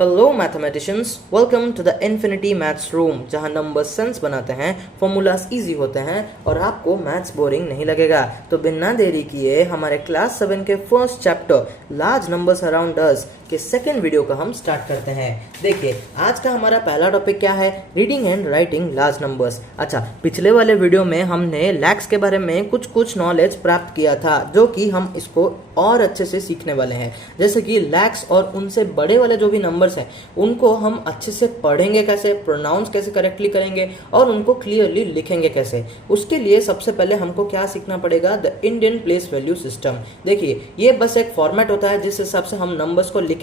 Hello mathematicians, welcome to the infinity maths room, जहां number sense बनाते हैं, formulas easy होते हैं और आपको मैथ्स बोरिंग नहीं लगेगा। तो बिना देरी किए हमारे क्लास 7 के first chapter large numbers around us के सेकंड वीडियो का हम स्टार्ट करते हैं। देखिए, आज का हमारा पहला टॉपिक क्या है? Reading and writing large numbers. अच्छा, पिछले वाले वीडियो में हमने लैक्स के बारे में कुछ नॉलेज प्राप्त किया था, जो कि हम इसको और अच्छे से सीखने वाले हैं। जैसे कि लैक्स और उनसे बड़े वाले जो भी नंबर्स हैं, उनको हम अच्छे से पढ़ेंगे कैसे, प्रोनाउंस कैसे करेक्टली करेंगे और उनको क्लियरली लिखेंगे कैसे। उसके लिए सबसे पहले हमको क्या सीखना पड़ेगा? The Indian place value system. देखिए, ये बस एक फॉर्मेट होता है जिस हिसाब से हम नंबर्स को लिखेंगे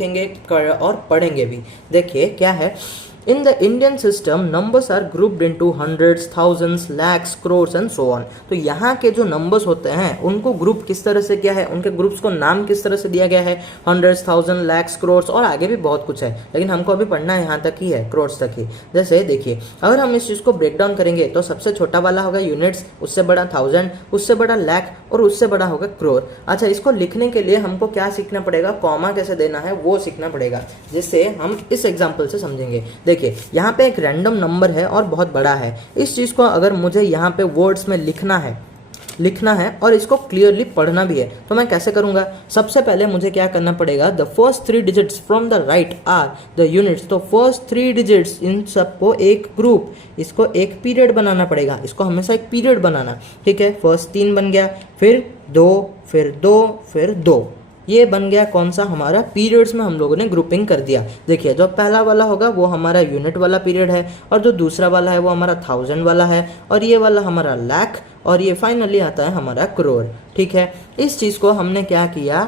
और पढ़ेंगे भी। देखिए क्या है, In the Indian system, numbers are grouped into hundreds, thousands, lakhs, crores and so on. तो यहाँ के जो numbers होते हैं उनको ग्रुप किस तरह से किया है, उनके ग्रुप्स को नाम किस तरह से दिया गया है? hundreds, thousands, lakhs, crores और आगे भी बहुत कुछ है, लेकिन हमको अभी पढ़ना है यहाँ तक ही है, crores तक ही। जैसे देखिए, अगर हम इस चीज़ को ब्रेक डाउन करेंगे तो सबसे छोटा वाला होगा यूनिट्स, उससे बड़ा थाउजेंड, उससे बड़ा लैख और उससे बड़ा होगा क्रोर। अच्छा, इसको लिखने के लिए हमको क्या सीखना पड़ेगा? कॉमा कैसे देना है वो सीखना पड़ेगा, जिससे हम इस एग्जाम्पल से समझेंगे। देखिए, यहाँ पे एक रैंडम नंबर है और बहुत बड़ा है। इस चीज़ को अगर मुझे यहाँ पे वर्ड्स में लिखना है और इसको क्लियरली पढ़ना भी है, तो मैं कैसे करूँगा? सबसे पहले मुझे क्या करना पड़ेगा? The first 3 digits from the right are the units. तो फर्स्ट 3 डिजिट्स, इन सबको एक ग्रुप, इसको एक पीरियड बनाना पड़ेगा। इसको हमेशा एक पीरियड बनाना, ठीक है? फर्स्ट 3 बन गया, फिर 2, फिर 2, फिर 2। ये बन गया कौन सा? हमारा पीरियड्स में हम लोगों ने ग्रुपिंग कर दिया। देखिए, जो पहला वाला होगा वो हमारा यूनिट वाला पीरियड है, और जो दूसरा वाला है वो हमारा थाउजेंड वाला है, और ये वाला हमारा लाख, और ये फाइनली आता है हमारा करोड़। ठीक है, इस चीज़ को हमने क्या किया?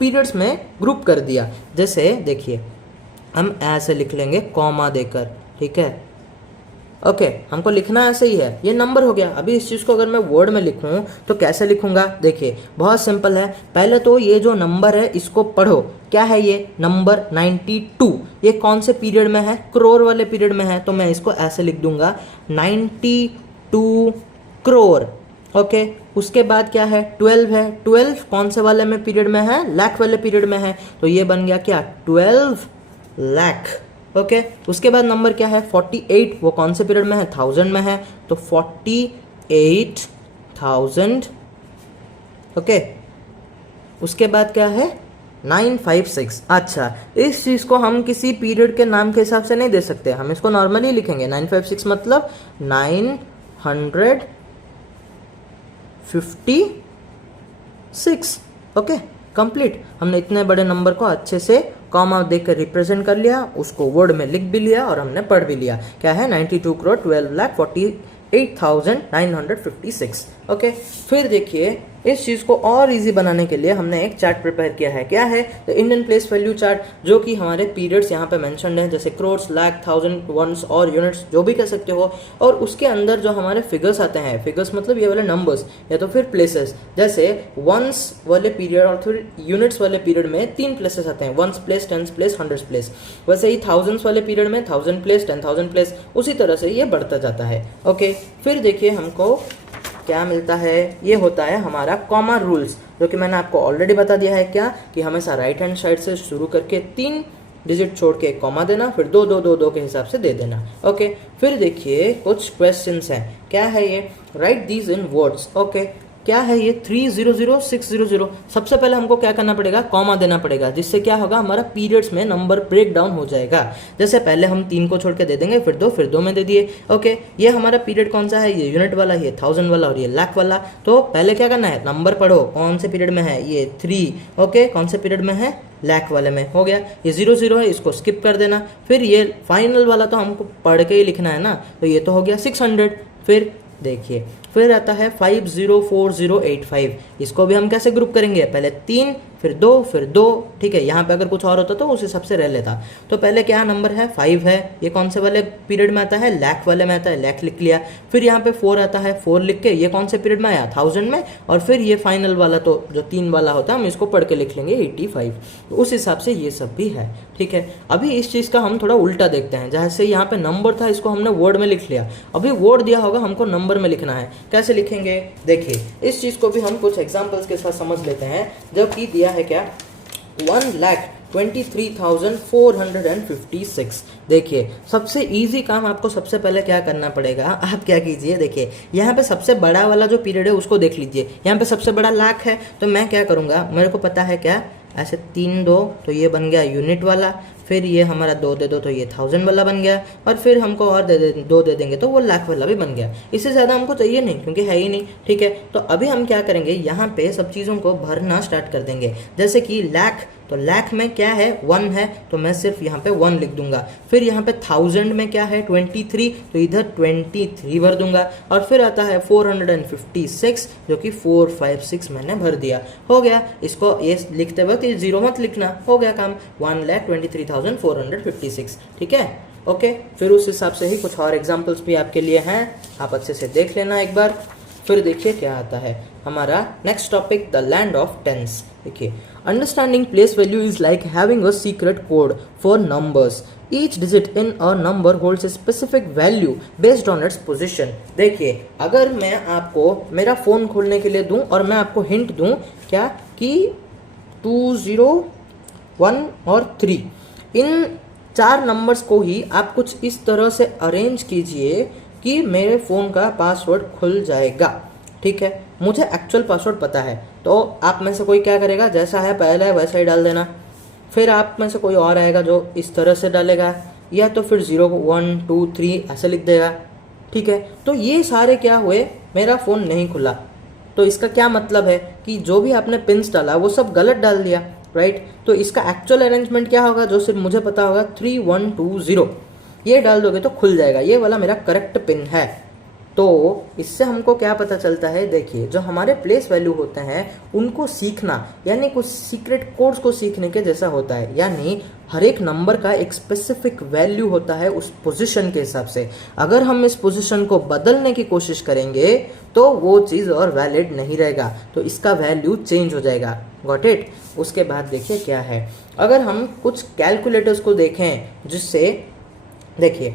पीरियड्स में ग्रुप कर दिया। जैसे देखिए, हम ऐसे लिख लेंगे कॉमा देकर, ठीक है? ओके, हमको लिखना ऐसे ही है। ये नंबर हो गया। अभी इस चीज़ को अगर मैं वर्ड में लिखूं तो कैसे लिखूंगा? देखिए, बहुत सिंपल है। पहले तो ये जो नंबर है इसको पढ़ो। क्या है ये? नंबर 92। ये कौन से पीरियड में है? करोड़ वाले पीरियड में है, तो मैं इसको ऐसे लिख दूंगा 92 करोड़। ओके, उसके बाद क्या है? 12 है। 12 कौन से वाले में पीरियड में है? लाख वाले पीरियड में है, तो ये बन गया क्या? 12 लाख। ओके, उसके बाद नंबर क्या है? 48। वो कौन से पीरियड में है? थाउजेंड में है, तो 48,000। ओके, उसके बाद क्या है? 956। अच्छा, इस चीज़ को हम किसी पीरियड के नाम के हिसाब से नहीं दे सकते, हम इसको नॉर्मली लिखेंगे। 956 मतलब 956। Okay, complete. हमने इतने बड़े नंबर को अच्छे से कॉमा देकर रिप्रेजेंट कर लिया, उसको वर्ड में लिख भी लिया और हमने पढ़ भी लिया। क्या है? 92 करोड़ 12,48,956। ओके, फिर देखिए, इस चीज़ को और इजी बनाने के लिए हमने एक चार्ट प्रिपेयर किया है। क्या है? The Indian place value chart, जो कि हमारे पीरियड्स यहाँ पे मेंशन्ड है, जैसे क्रोर्स, लाख, थाउजेंड, वंस और यूनिट्स, जो भी कह सकते हो। और उसके अंदर जो हमारे फिगर्स आते हैं, फिगर्स मतलब ये वाले नंबर्स या तो फिर प्लेसेस, जैसे वंस वाले पीरियड और फिर यूनिट्स वाले पीरियड में 3 प्लेसेस आते हैं, ones place, tens place, hundreds place. वैसे ही थाउजेंड्स वाले पीरियड में 1000 प्लेस, 10,000 प्लेस, उसी तरह से ये बढ़ता जाता है। ओके, फिर देखिए हमको क्या मिलता है? ये होता है हमारा कॉमा रूल्स, जो कि मैंने आपको ऑलरेडी बता दिया है। क्या कि हमेशा राइट हैंड साइड से शुरू करके 3 डिजिट छोड़ के कॉमा देना, फिर 2 2 2 2 के हिसाब से दे देना। ओके, फिर देखिए कुछ क्वेश्चंस हैं। क्या है ये? Right these in words. Okay, क्या है ये? 300 600। सबसे पहले हमको क्या करना पड़ेगा? कॉमा देना पड़ेगा, जिससे क्या होगा? हमारा पीरियड्स में नंबर ब्रेक डाउन हो जाएगा। जैसे पहले हम 3 को छोड़ के दे देंगे, फिर 2 में दे दिए। ओके, ये हमारा पीरियड कौन सा है? ये यूनिट वाला, ये थाउजेंड वाला और ये लाख वाला। तो पहले क्या करना है? नंबर पढ़ो, कौन से पीरियड में है? ये 3। ओके, कौन से पीरियड में है? लाख वाले में। हो गया। ये 00 है, इसको स्किप कर देना। फिर ये फाइनल वाला तो हमको पढ़ के ही लिखना है ना, तो ये तो हो गया 600। फिर देखिए, फिर आता है 504085। इसको भी हम कैसे ग्रुप करेंगे? पहले 3, फिर 2, फिर 2। ठीक है, यहाँ पे अगर कुछ और होता तो उस हिसाब से रह लेता। तो पहले क्या नंबर है? 5 है। ये कौन से वाले पीरियड में आता है? लाख वाले में आता है, लाख लिख लिया। फिर यहाँ पे 4 आता है, 4 लिख के ये कौन से पीरियड में आया? 1000 में। और फिर ये फाइनल वाला तो जो 3 वाला होता है हम इसको पढ़ के लिख लेंगे 85। तो उस हिसाब से ये सब भी है। ठीक है, अभी इस चीज़ का हम थोड़ा उल्टा देखते हैं। जैसे यहाँ पे नंबर था, इसको हमने वर्ड में लिख लिया। अभी वर्ड दिया होगा, हमको नंबर में लिखना है। कैसे लिखेंगे? देखिए, इस चीज़ को भी हम कुछ एग्जाम्पल्स के साथ समझ लेते हैं। जब कि दिया है क्या 1,23,456। देखिए सबसे इजी काम आपको सबसे पहले क्या करना पड़ेगा, आप क्या कीजिए, देखिए यहाँ पे सबसे बड़ा वाला जो पीरियड है उसको देख लीजिए। यहाँ पे सबसे बड़ा लाख है, तो मैं क्या करूँगा, मेरे को पता है क्या, ऐसे 3 2 तो ये बन गया यूनिट वाला, फिर ये हमारा 2 दे दो तो ये 1000 वाला बन गया, और फिर हमको और दो दे देंगे तो वो लाख वाला भी बन गया। इससे ज़्यादा हमको चाहिए नहीं क्योंकि है ही नहीं। ठीक है, तो अभी हम क्या करेंगे, यहाँ पे सब चीज़ों को भरना स्टार्ट कर देंगे। जैसे कि लाख, तो लाख में क्या है 1 है, तो मैं सिर्फ यहाँ पे 1 लिख दूंगा। फिर यहाँ पे 1000 में क्या है 23, तो इधर 23 भर दूंगा। और फिर आता है 456 जो कि 456 मैंने भर दिया, हो गया। इसको ये लिखते वक्त ये 0 मत लिखना, हो गया काम 1,23,456। ठीक है, ओके। फिर उस हिसाब से ही कुछ और एग्जाम्पल्स भी आपके लिए हैं, आप अच्छे से देख लेना एक बार। फिर देखिए क्या आता है हमारा next topic, the land of tens. देखिए understanding place value is like having a secret code for numbers. Each digit in a number holds a specific value based on its position. देखिए अगर मैं आपको मेरा फ़ोन खोलने के लिए दूं और मैं आपको हिंट दूं क्या कि 2 0 1 और 3, इन 4 नंबर्स को ही आप कुछ इस तरह से अरेंज कीजिए कि मेरे फ़ोन का पासवर्ड खुल जाएगा। ठीक है, मुझे एक्चुअल पासवर्ड पता है, तो आप में से कोई क्या करेगा, जैसा है पहले वैसा ही डाल देना। फिर आप में से कोई और आएगा जो इस तरह से डालेगा, या तो फिर 0 1 2 3 ऐसे लिख देगा। ठीक है, तो ये सारे क्या हुए, मेरा फ़ोन नहीं खुला। तो इसका क्या मतलब है कि जो भी आपने पिन्स डाला वो सब गलत डाल दिया, राइट। तो इसका एक्चुअल अरेंजमेंट क्या होगा, जो सिर्फ मुझे पता होगा 3 1 2 0, ये डाल दोगे तो खुल जाएगा। ये वाला मेरा करेक्ट पिन है। तो इससे हमको क्या पता चलता है, देखिए जो हमारे प्लेस वैल्यू होते हैं उनको सीखना यानी कुछ सीक्रेट कोड्स को सीखने के जैसा होता है। यानी हर एक नंबर का एक स्पेसिफिक वैल्यू होता है उस पोजीशन के हिसाब से। अगर हम इस पोजीशन को बदलने की कोशिश करेंगे तो वो चीज़ और वैलिड नहीं रहेगा, तो इसका वैल्यू चेंज हो जाएगा। Got it. उसके बाद देखिए क्या है, अगर हम कुछ कैलकुलेटर्स को देखें, जिससे देखिए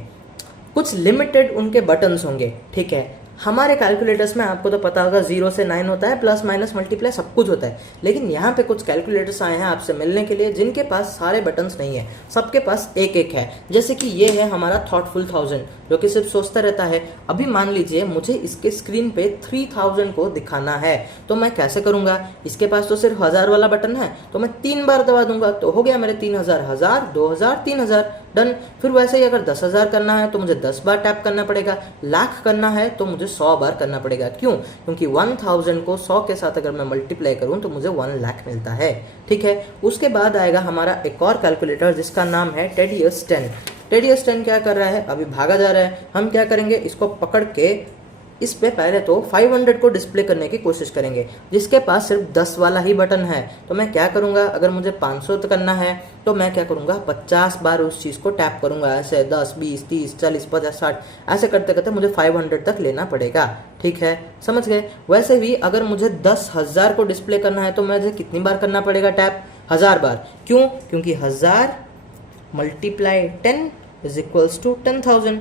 कुछ लिमिटेड उनके बटन्स होंगे। ठीक है, हमारे कैलकुलेटर्स में आपको तो पता होगा 0 से 9 होता है, प्लस माइनस मल्टीप्लाई सब कुछ होता है। लेकिन यहाँ पे कुछ कैलकुलेटर्स आए हैं आपसे मिलने के लिए जिनके पास सारे बटन्स नहीं है, सबके पास एक एक है। जैसे कि ये है हमारा थॉटफुल 1000 जो कि सिर्फ सोचता रहता है। अभी मान लीजिए मुझे इसके स्क्रीन पे 3000 को दिखाना है, तो मैं कैसे करूँगा, इसके पास तो सिर्फ 1000 वाला बटन है, तो मैं 3 बार दबा दूंगा तो हो गया मेरे 3000, 1000 2000 3000 डन। फिर वैसे ही अगर 10,000 करना है तो मुझे 10 बार टैप करना पड़ेगा, लाख करना है तो मुझे 100 बार करना पड़ेगा। क्यों? क्योंकि 1000 को 100 के साथ अगर मैं मल्टीप्लाई करूं तो मुझे 1 लाख मिलता है। ठीक है, उसके बाद आएगा हमारा एक और कैलकुलेटर जिसका नाम है टेडियस 10। टेडियस 10 क्या कर रहा है, अभी भागा जा रहा है। हम क्या करेंगे, इसको पकड़ के इस पे पहले तो 500 को डिस्प्ले करने की कोशिश करेंगे, जिसके पास सिर्फ 10 वाला ही बटन है। तो मैं क्या करूंगा, अगर मुझे 500 करना है तो मैं क्या करूंगा, 50 बार उस चीज़ को टैप करूंगा, ऐसे 10 20 30 40 50 60 ऐसे करते करते मुझे 500 तक लेना पड़ेगा। ठीक है, समझ गए। वैसे भी अगर मुझे 10,000 को डिस्प्ले करना है तो मुझे कितनी बार करना पड़ेगा टैप, 1000 बार। क्यों? क्योंकि 1000 multiply 10 is equals to 10,000,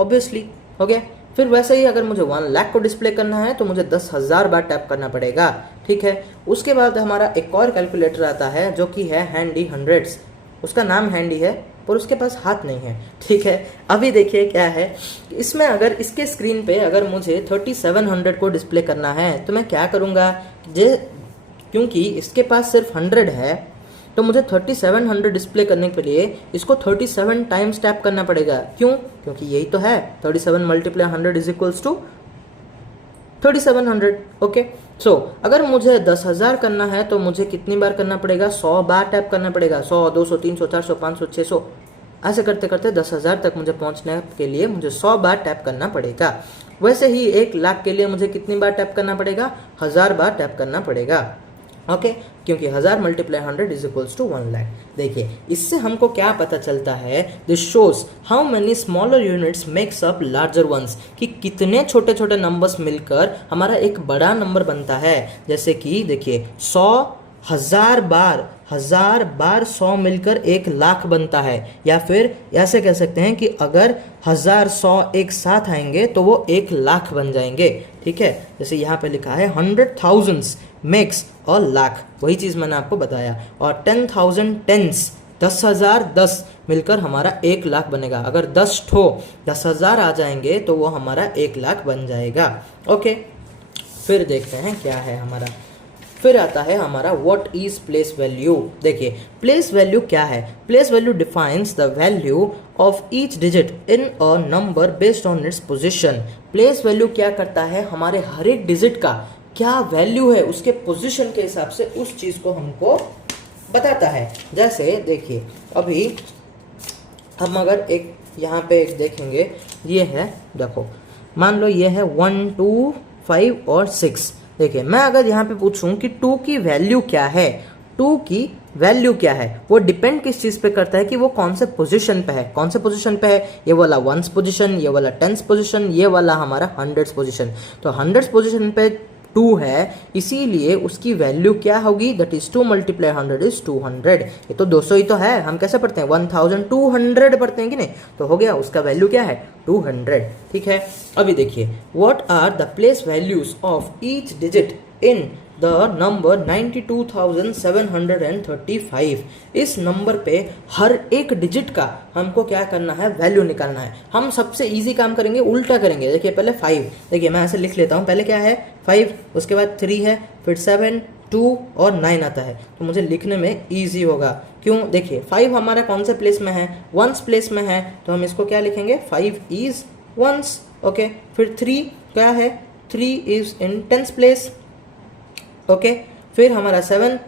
obviously, हो गया। फिर वैसे ही अगर मुझे 1 लाख को डिस्प्ले करना है तो मुझे 10,000 बार टैप करना पड़ेगा। ठीक है, उसके बाद हमारा एक और कैलकुलेटर आता है जो कि है हैंडी हंड्रेड्स। उसका नाम हैंडी है पर उसके पास हाथ नहीं है। ठीक है, अभी देखिए क्या है, इसमें अगर इसके स्क्रीन पे अगर मुझे 3700 को डिस्प्ले करना है तो मैं क्या करूँगा, क्योंकि इसके पास सिर्फ 100 है तो मुझे 3700 डिस्प्ले करने के लिए इसको 37 टाइम्स टैप करना पड़ेगा। क्यों? क्योंकि यही तो है, 37 multiply 100 is equals to 3700। Okay, so अगर मुझे 10,000 करना है तो मुझे कितनी बार करना पड़ेगा, 100 बार टैप करना पड़ेगा। 100 200 300 400 500 600 ऐसे करते करते 10,000 तक मुझे पहुंचने के लिए मुझे 100 बार टैप करना पड़ेगा। वैसे ही 1 लाख के लिए मुझे कितनी बार टैप करना पड़ेगा, 1000 बार टैप करना पड़ेगा। ओके, क्योंकि 1000 multiply 100 is equals to 1 lakh. देखिए इससे हमको क्या पता चलता है, this shows how many smaller units makes up larger ones, कि कितने छोटे छोटे नंबर्स मिलकर हमारा एक बड़ा नंबर बनता है। जैसे कि देखिए 100 1000 बार 100 मिलकर 1 लाख बनता है। या फिर ऐसे कह सकते हैं कि अगर 1000 100 एक साथ आएंगे तो वो 1 लाख बन जाएंगे। ठीक है। जैसे यहाँ पे लिखा है 100,000 मेक्स अ लाख, वही चीज़ मैंने आपको बताया। और 10,000 टेंस, 10,000 10 मिलकर हमारा 1 लाख बनेगा। अगर 10 ठो 10,000 आ जाएंगे तो वो हमारा 1 लाख बन जाएगा। ओके, फिर देखते हैं क्या है हमारा। फिर आता है हमारा व्हाट इज प्लेस वैल्यू। देखिए प्लेस वैल्यू क्या है। Place value defines the value of each digit in a number based on its position. Place value क्या करता है, हमारे हर एक डिजिट का क्या वैल्यू है उसके पोजीशन के हिसाब से उस चीज़ को हमको बताता है। जैसे देखिए अभी हम अगर एक यहाँ पे एक देखेंगे, ये है, देखो मान लो ये है 1 2 5 और 6। देखिए मैं अगर यहाँ पे पूछूं कि 2 की वैल्यू क्या है, 2 की वैल्यू क्या है, वो डिपेंड किस चीज़ पे करता है कि वो कौन से पोजीशन पे है। कौन से पोजीशन पे है, ये वाला 1s पोजीशन, ये वाला 10s पोजीशन, ये वाला हमारा 100s पोजीशन। तो 100s पोजीशन पे 2 है, इसीलिए उसकी वैल्यू क्या होगी, दैट इज 2 मल्टीप्लाई 100 इज 200। ये तो 200 ही तो है, हम कैसे पढ़ते हैं 1200 पढ़ते हैं कि नहीं, तो हो गया उसका वैल्यू क्या है 200। ठीक है, अभी देखिए what are the place values of each digit in the number 92,735। इस नंबर पे हर एक डिजिट का हमको क्या करना है, वैल्यू निकालना है। हम सबसे इजी काम करेंगे, उल्टा करेंगे। देखिए पहले 5, देखिए मैं ऐसे लिख लेता हूँ, पहले क्या है 5, उसके बाद 3 है, फिर 7 2 और 9 आता है, तो मुझे लिखने में ईजी होगा। क्यों, देखिए 5 हमारा कौन से प्लेस में है, 1s प्लेस में है, तो हम इसको क्या लिखेंगे 5 इज 1s। ओके, फिर 3 क्या है, 3 is in 10s place. Okay, फिर हमारा 7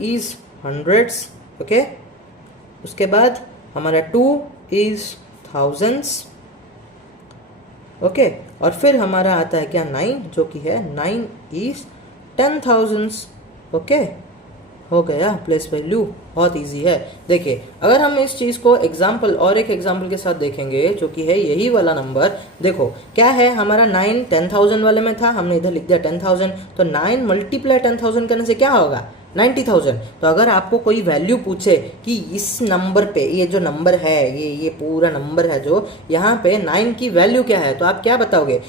इज 100s। ओके, उसके बाद हमारा 2 इज 1000s। ओके, और फिर हमारा आता है क्या 9, जो कि है 9 इज 10,000s। ओके, हो गया प्लेस वैल्यू, बहुत इजी है। देखिए अगर हम इस चीज़ को एग्जाम्पल और एक एग्जाम्पल के साथ देखेंगे, जो कि है यही वाला नंबर, देखो क्या है हमारा 9 10,000 वाले में था, हमने इधर लिख दिया 10,000, तो 9 मल्टीप्लाई 10,000 करने से क्या होगा 90,000। तो अगर आपको कोई वैल्यू पूछे कि इस नंबर पे, ये जो नंबर है, ये पूरा नंबर है जो यहाँ पे 9 की वैल्यू क्या है, तो आप क्या बताओगे,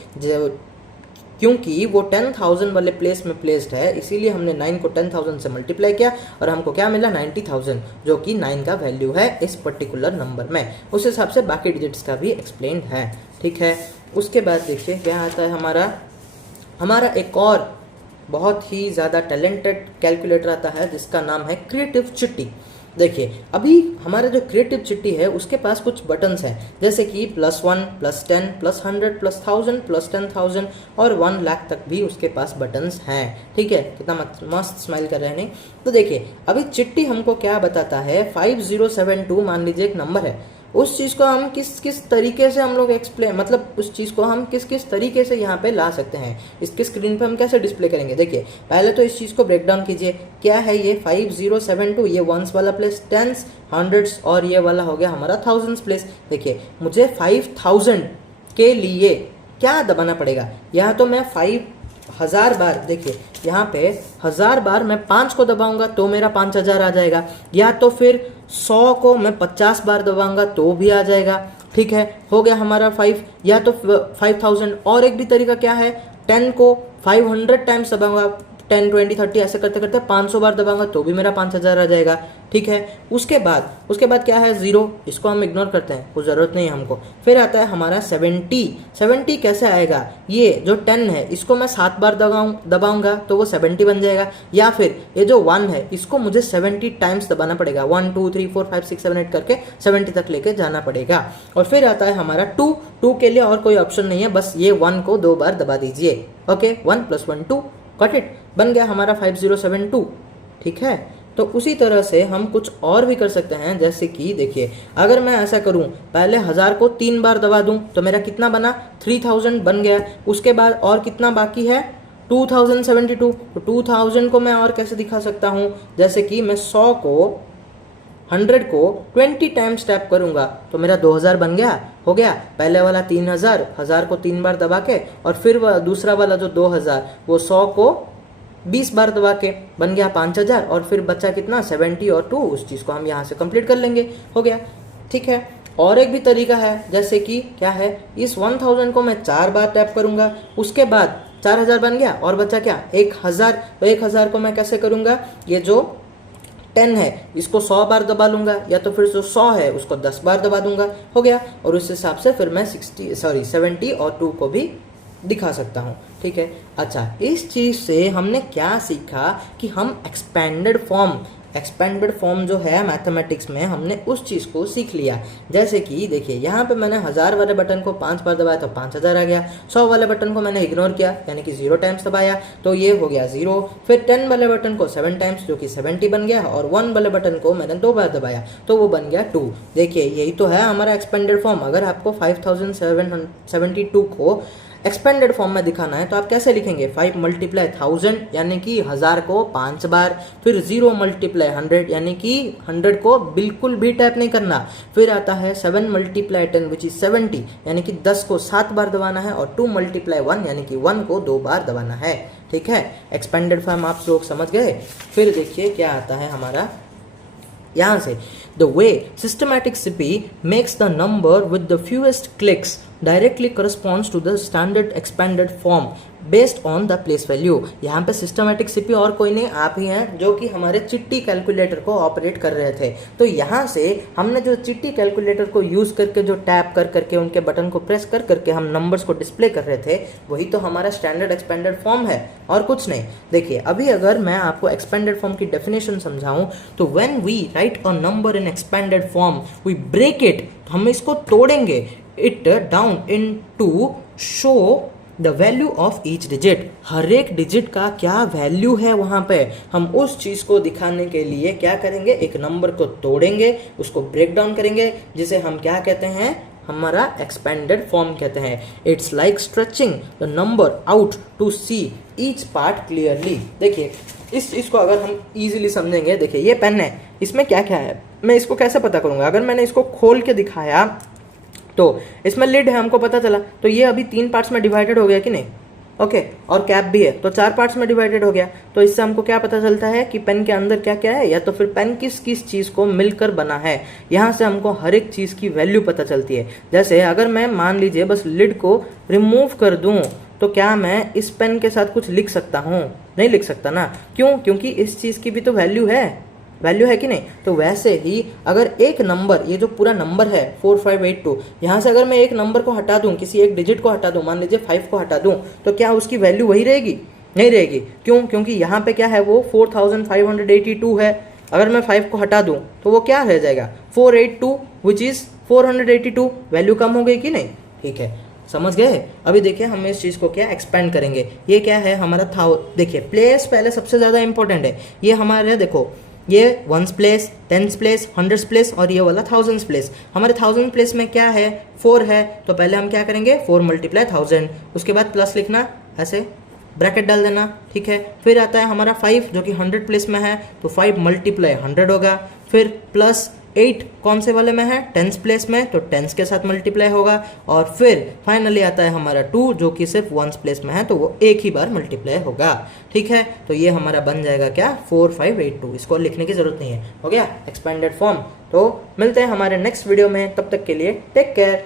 क्योंकि वो 10,000 वाले प्लेस में प्लेस्ड है, इसीलिए हमने 9 को 10,000 से मल्टीप्लाई किया और हमको क्या मिला 90,000, जो कि 9 का वैल्यू है इस पर्टिकुलर नंबर में। उस हिसाब से बाकी डिजिट्स का भी एक्सप्लेन है। ठीक है, उसके बाद देखिए क्या आता है हमारा एक और बहुत ही ज़्यादा टैलेंटेड कैलकुलेटर आता है, जिसका नाम है क्रिएटिव चिट्टी। देखिए अभी हमारा जो क्रिएटिव चिट्टी है उसके पास कुछ बटन्स हैं, जैसे कि +1 +10 +100 +1000 +10,000 और 1 लाख तक भी उसके पास बटन्स हैं। ठीक है, कितना मस्त स्माइल कर रहे हैं नहीं। तो देखिए अभी चिट्टी हमको क्या बताता है, 5072 मान लीजिए एक नंबर है, उस चीज़ को हम किस तरीके से हम लोग एक्सप्लेन, मतलब उस चीज़ को हम किस तरीके से यहाँ पे ला सकते हैं, इसके स्क्रीन पे हम कैसे डिस्प्ले करेंगे। देखिए पहले तो इस चीज़ को ब्रेक डाउन कीजिए, क्या है ये 5072, ये 1s वाला प्लेस, 10s 100s और ये वाला हो गया हमारा 1000s प्लेस। देखिए मुझे 5000 के लिए क्या दबाना पड़ेगा, यहाँ तो मैं 5000 बार, देखिए यहाँ पे 1000 बार मैं 5 को दबाऊंगा तो मेरा 5000 आ जाएगा, या तो फिर 100 को मैं 50 बार दबाऊंगा तो भी आ जाएगा। ठीक है, हो गया हमारा 5, या तो 5000। और एक भी तरीका क्या है, 10 को 500 टाइम्स दबाऊंगा, 10 20 30 ऐसे करते करते 500 बार दबाऊंगा तो भी मेरा 5000 आ जाएगा। ठीक है, उसके बाद क्या है 0, इसको हम इग्नोर करते हैं, कोई ज़रूरत नहीं है हमको। फिर आता है हमारा 70 कैसे आएगा, ये जो 10 है इसको मैं 7 बार दबाऊंगा तो वो 70 बन जाएगा, या फिर ये जो 1 है इसको मुझे 70 टाइम्स दबाना पड़ेगा, 1 2 3 4 5 6 7 8 करके 70 तक लेके जाना पड़ेगा। और फिर आता है हमारा 2 के लिए और कोई ऑप्शन नहीं है, बस ये 1 को 2 बार दबा दीजिए। ओके, 1 + 1 2, कट इट, बन गया हमारा 5072। ठीक है, तो उसी तरह से हम कुछ और भी कर सकते हैं, जैसे कि देखिए अगर मैं ऐसा करूं, पहले 1000 को 3 बार दबा दूं तो मेरा कितना बना 3000 बन गया। उसके बाद और कितना बाकी है 2072, तो 2000 को मैं और कैसे दिखा सकता हूं, जैसे कि मैं 100 को 20 टाइम्स टैप करूंगा तो मेरा 2000 बन गया, हो गया। पहले वाला 3000, 1000 को 3 बार दबा के, और फिर दूसरा वाला जो 2000 वो 100 को 20 बार दबा के बन गया 5000, और फिर बचा कितना 70 और 2, उस चीज़ को हम यहाँ से कंप्लीट कर लेंगे, हो गया। ठीक है, और एक भी तरीका है, जैसे कि क्या है, इस 1000 को मैं 4 बार टैप करूँगा, उसके बाद 4000 बन गया और बचा क्या 1000। तो 1000 को मैं कैसे करूंगा, ये जो 10 है इसको 100 बार दबा लूंगा, या तो फिर जो 100 है उसको 10 बार दबा दूंगा, हो गया। और उस हिसाब से फिर मैं 70 और 2 को भी दिखा सकता हूँ, ठीक है। अच्छा, इस चीज से हमने क्या सीखा कि हम एक्सपेंडेड फॉर्म जो है मैथमेटिक्स में हमने उस चीज़ को सीख लिया। जैसे कि देखिए यहाँ पे मैंने 1000 वाले बटन को 5 बार दबाया तो 5000 आ गया। 100 वाले बटन को मैंने इग्नोर किया यानी कि 0 टाइम्स दबाया तो ये हो गया 0। फिर 10 वाले बटन को 7 टाइम्स जो कि 70 बन गया, और 1 वाले बटन को मैंने 2 बार दबाया तो वो बन गया 2। देखिए यही तो है हमारा एक्सपेंडेड फॉर्म। अगर आपको 5072 को एक्सपेंडेड फॉर्म में दिखाना है तो आप कैसे लिखेंगे, 5 × 1000 यानी कि 1000 को 5 बार, फिर 0 × 100 यानी कि 100 को बिल्कुल भी टैप नहीं करना, फिर आता है 7 × 10 विच इज 70 यानी कि 10 को 7 बार दबाना है, और 2 × 1 यानी कि 1 को 2 बार दबाना है, ठीक है। एक्सपेंडेड फॉर्म आप लोग समझ गए। फिर देखिए क्या आता है हमारा यहाँ से, the way systematic CP makes the number with the fewest clicks directly corresponds to the standard expanded form based on the place value. यहाँ पे सिस्टमैटिक सीपी और कोई नहीं, आप ही हैं जो कि हमारे चिट्टी कैलकुलेटर को ऑपरेट कर रहे थे। तो यहाँ से हमने जो चिट्टी कैलकुलेटर को यूज करके जो टैप कर करके उनके बटन को प्रेस कर करके हम नंबर्स को डिस्प्ले कर रहे थे, वही तो हमारा स्टैंडर्ड एक्सपेंडेड फॉर्म है और कुछ नहीं। देखिए अभी अगर मैं आपको एक्सपेंडेड फॉर्म की डेफिनेशन समझाऊं तो when we write a number in expanded form we break it, हम इसको तोड़ेंगे it down into show the value of each digit. हर एक डिजिट का क्या वैल्यू है वहां पे, हम उस चीज को दिखाने के लिए क्या करेंगे, एक नंबर को तोड़ेंगे, उसको ब्रेक डाउन करेंगे, जिसे हम क्या कहते हैं, हमारा एक्सपेंडेड फॉर्म कहते हैं। It's like stretching the number out to see each part clearly. देखिए इस चीज को अगर हम इजीली समझेंगे, देखिए ये पेन है, इसमें क्या क्या है, मैं इसको कैसे पता करूंगा, अगर मैंने इसको खोल के दिखाया तो इसमें लिड है, हमको पता चला, तो ये अभी 3 पार्ट्स में डिवाइडेड हो गया कि नहीं, ओके। और कैप भी है तो 4 पार्ट्स में डिवाइडेड हो गया। तो इससे हमको क्या पता चलता है कि पेन के अंदर क्या क्या है, या तो फिर पेन किस किस चीज़ को मिलकर बना है। यहाँ से हमको हर एक चीज़ की वैल्यू पता चलती है। जैसे अगर मैं मान लीजिए बस लिड को रिमूव कर दूँ तो क्या मैं इस पेन के साथ कुछ लिख सकता हूँ, नहीं लिख सकता ना, क्यों, क्योंकि इस चीज़ की भी तो वैल्यू है कि नहीं। तो वैसे ही अगर एक नंबर, ये जो पूरा नंबर है 4582, यहाँ से अगर मैं एक नंबर को हटा दूँ, किसी एक डिजिट को हटा दूँ, मान लीजिए 5 को हटा दूँ, तो क्या उसकी वैल्यू वही रहेगी, नहीं रहेगी। क्यों, क्योंकि यहाँ पे क्या है, वो 4582 है। अगर मैं 5 को हटा दूँ तो वो क्या रह जाएगा, 482 विच इज़ 482, वैल्यू कम हो गई कि नहीं, ठीक है, समझ गए। अभी देखिए हम इस चीज़ को क्या एक्सपेंड करेंगे। ये क्या है हमारा था, देखिए प्लेस पहले सबसे ज़्यादा इंपॉर्टेंट है। ये हमारे देखो ये 1s place, 10s place, 100s place और ये वाला 1000s प्लेस। हमारे 1000 प्लेस में क्या है, 4 है, तो पहले हम क्या करेंगे, 4 × 1000, उसके बाद प्लस लिखना, ऐसे ब्रैकेट डाल देना, ठीक है। फिर आता है हमारा 5 जो कि 100 प्लेस में है, तो 5 × 100 होगा। फिर प्लस 8 कौन से वाले में है, 10s प्लेस में, तो 10s के साथ मल्टीप्लाई होगा। और फिर फाइनली आता है हमारा 2 जो कि सिर्फ 1s प्लेस में है, तो वो एक ही बार मल्टीप्लाई होगा, ठीक है। तो ये हमारा बन जाएगा क्या, 4582, इसको लिखने की जरूरत नहीं है, हो गया एक्सपेंडेड फॉर्म। तो मिलते हैं हमारे नेक्स्ट वीडियो में, तब तक के लिए टेक केयर।